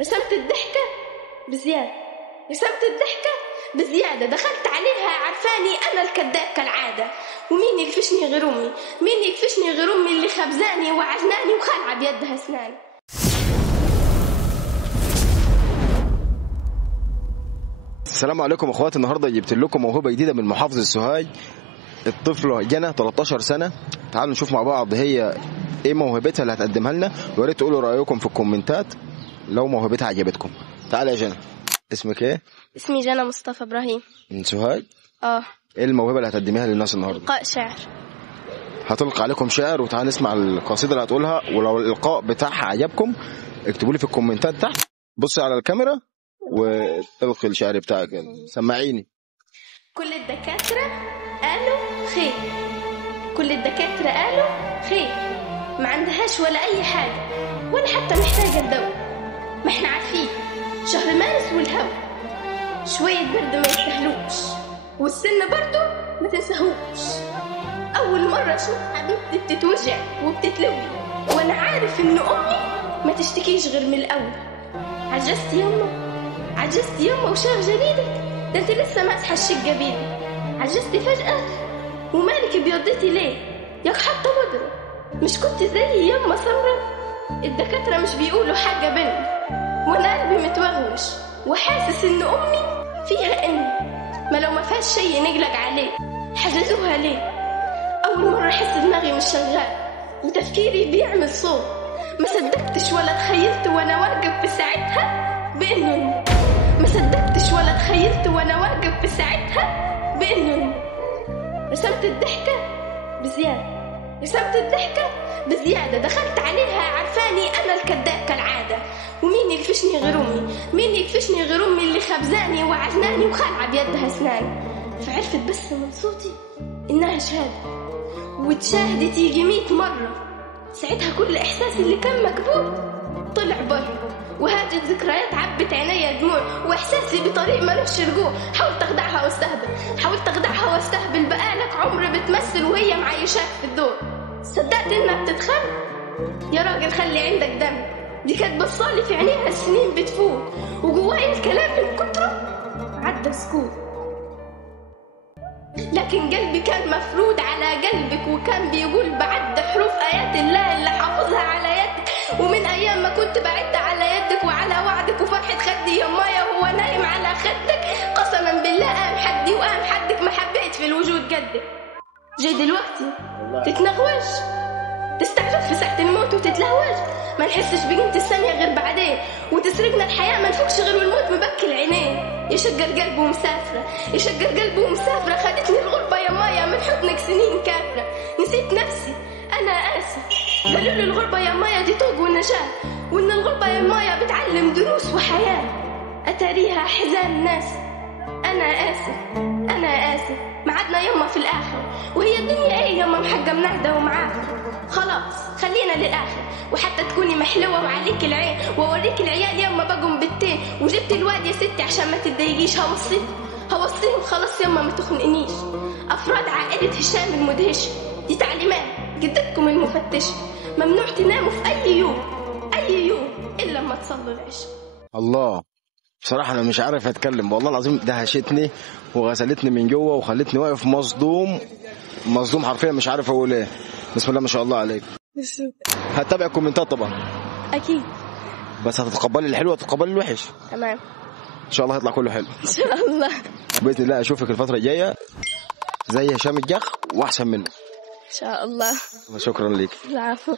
رسمت الضحكة بزيادة، رسمت الضحكة بزيادة، دخلت عليها عرفاني أنا الكذاب كالعادة. ومين يكفشني غير أمي، مين يكفشني غير أمي اللي خبزاني وعجناني وخلع بيدها أسناني. السلام عليكم اخواتي، النهارده جبت لكم موهبه جديده من محافظه سوهاج. الطفله جنى 13 سنه. تعالوا نشوف مع بعض هي ايه موهبتها اللي هتقدمها لنا، ويا ريت تقولوا رايكم في الكومنتات لو موهبتها عجبتكم. تعالى يا جنى، اسمك ايه؟ اسمي جنى مصطفى ابراهيم من سوهاج. ايه الموهبه اللي هتقدميها للناس النهارده؟ القاء شعر. هتلقى عليكم شعر، وتعالى نسمع القصيده اللي هتقولها، ولو الالقاء بتاعها عجبكم اكتبوا لي في الكومنتات تحت. بصي على الكاميرا والقي الشعر بتاعك، سمعيني. كل الدكاترة قالوا خير، كل الدكاترة قالوا خير، ما عندهاش ولا أي حاجة ولا حتى محتاجة الدواء. ما احنا عارفين شهر مارس والهوا شوية برد ما يستهلوش، والسن برضو ما تنساهوش. أول مرة أشوف حبيبتي بتتوجع وبتتلوي، وأنا عارف إن أمي ما تشتكيش غير من الأول. عجزت يما، عجزت يما وشاف جليدك، ده انت لسه ماسحه الشقه بيدك. عجزتي فجأة ومالك بيضتي ليه؟ ياك حاطه بودرة، مش كنت زيي يما سمرة؟ الدكاترة مش بيقولوا حاجة بينا، وانا قلبي متوغوش وحاسس ان امي فيها ان ما لو ما فيهاش شي نقلق عليه. حجزوها ليه؟ اول مرة احس دماغي مش شغال وتفكيري بيعمل صوت. ما صدقتش ولا تخيلت وانا واقف في ساعتها بانه، ما صدقتش ولا تخيلت وانا واقف في ساعتها بانه رسمت الضحكة بزيادة، رسمت الضحكة بزيادة، دخلت عليها عرفاني انا الكذاب كالعادة. ومين يكفشني غير امي، مين يكفشني غير امي اللي خبزاني وعجناني وخلع بيدها اسناني. فعرفت بس من صوتي انها شهادة، وتشاهدت يجي 100 مرة. ساعتها كل احساسي اللي كان مكبوت طلع بره، وهاجت ذكريات عبت عينيا دموع، واحساسي بطريق ملوش رجوع. حاولت اخدعها واستهبل، حاولت اخدعها واستهبل، بقالك عمر بتمثل وهي معيشاك في الدور. صدقت انها بتتخن؟ يا راجل خلي عندك دم، دي كانت بصالي في عينيها السنين بتفوت، وجوايا الكلام من كتره عدى سكوت. لكن قلبي كان مفرود على قلبك، وكان بيقول بعد حروف آيات الله اللي حافظها على يدك. ومن أيام ما كنت بعد على يدك وعلى وعدك، وفرحة خدي يمايا وهو نايم على خدك. قسما بالله قام حدي وقام حدك، ما حبيت في الوجود قدك. جاي دلوقتي تتنغوش، تستعجل في ساعة الموت وتتلهوج. ما نحسش بقيمة الثانية غير بعدين، وتسرقنا الحياة ما نفكش غير والموت مبكي العينين. يشقر قلبه ومسافرة، يشقر قلبه ومسافرة، خدتني الغربة يا مايا من حضنك سنين كافرة. نسيت نفسي أنا آسف، قالوا لي الغربة يا مايا دي طوق والنجاة، وإن الغربة يا مايا بتعلم دروس وحياة. أتاريها أحزان ناس، أنا آسف أنا آسف، معادنا يما في الآخر. وهي الدنيا إيه يما محقة منعدة ومعاك؟ خلاص خلينا للآخر، وحتى تكوني محلوة وعليك العين، ووريك العيال يما بقوا بتين. وجبت الواد يا ستي عشان ما تتضايقيش، هوصيهم خلاص يما ما تخنقنيش. أفراد عائلة هشام المدهش، دي تعليمات جدتكم المفتشة، ممنوع تناموا في أي يوم، أي يوم إلا لما تصلوا العشاء. الله، بصراحة أنا مش عارف أتكلم والله العظيم، دهشتني وغسلتني من جوه وخلتني واقف مصدوم مصدوم حرفيا، مش عارف أقول إيه. بسم الله ما شاء الله عليك. هتتابع الكومنتات طبعا أكيد، بس هتتقبلي الحلو وتتقبلي الوحش. تمام إن شاء الله هيطلع كله حلو إن شاء الله. بإذن الله أشوفك الفترة الجاية زي هشام الجخ وأحسن منه إن شاء الله. شكرا ليك. العفو.